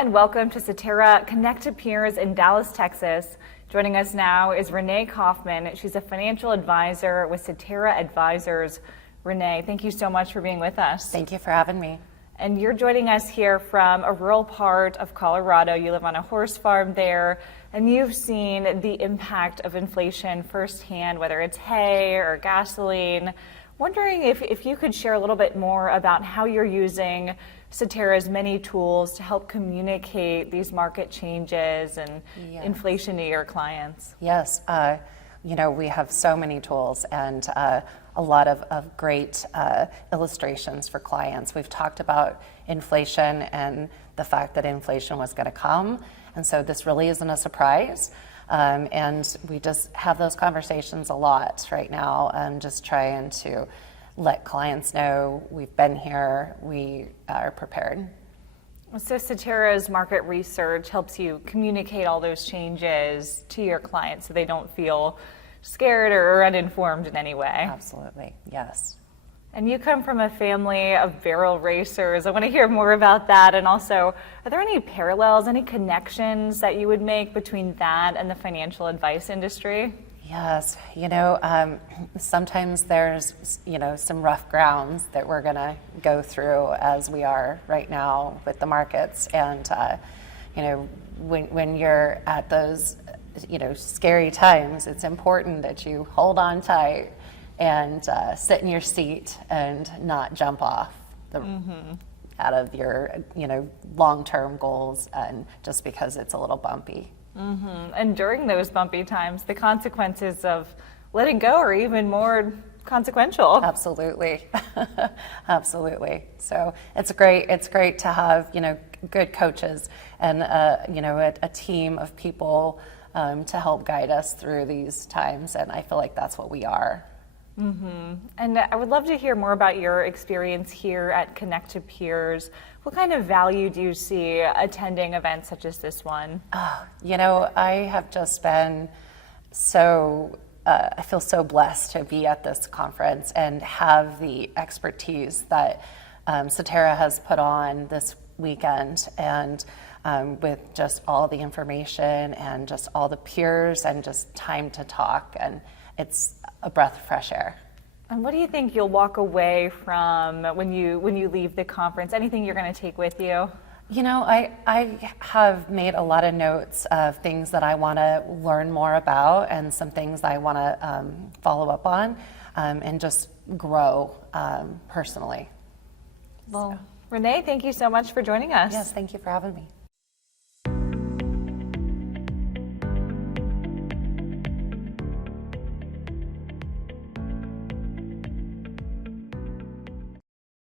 and welcome to Cetera Connect to Peers in Dallas, Texas. Joining us now is Renae Coffman. She's a financial advisor with Cetera Advisors. Renae, thank you so much for being with us. Thank you for having me. And you're joining us here from a rural part of Colorado. You live on a horse farm there, and you've seen the impact of inflation firsthand, whether it's hay or gasoline. Wondering if you could share a little bit more about how you're using Cetera's many tools to help communicate these market changes and inflation to your clients. Yes, we have so many tools and a lot of great illustrations for clients. We've talked about inflation and the fact that inflation was going to come, and so this really isn't a surprise. And we just have those conversations a lot right now, just trying to let clients know we've been here, we are prepared. So Cetera's market research helps you communicate all those changes to your clients so they don't feel scared or uninformed in any way. Absolutely, yes. And you come from a family of barrel racers. I want to hear more about that. And also, are there any parallels, any connections that you would make between that and the financial advice industry? Yes, sometimes there's, some rough grounds that we're going to go through as we are right now with the markets. And, when you're at those, scary times, it's important that you hold on tight and sit in your seat and not jump off out of your, long-term goals, and just because it's a little bumpy. And during those bumpy times, the consequences of letting go are even more consequential. Absolutely, absolutely. So it's great to have good coaches and a team of people to help guide us through these times, and I feel like that's what we are. And I would love to hear more about your experience here at Connect to Peers. What kind of value do you see attending events such as this one? I have just been I feel so blessed to be at this conference and have the expertise that Cetera has put on this weekend, and with just all the information and just all the peers and just time to talk, and it's a breath of fresh air. And what do you think you'll walk away from when you leave the conference? Anything you're going to take with you? I have made a lot of notes of things that I want to learn more about and some things that I want to follow up on and just grow personally. Well, Renae, thank you so much for joining us. Yes, thank you for having me.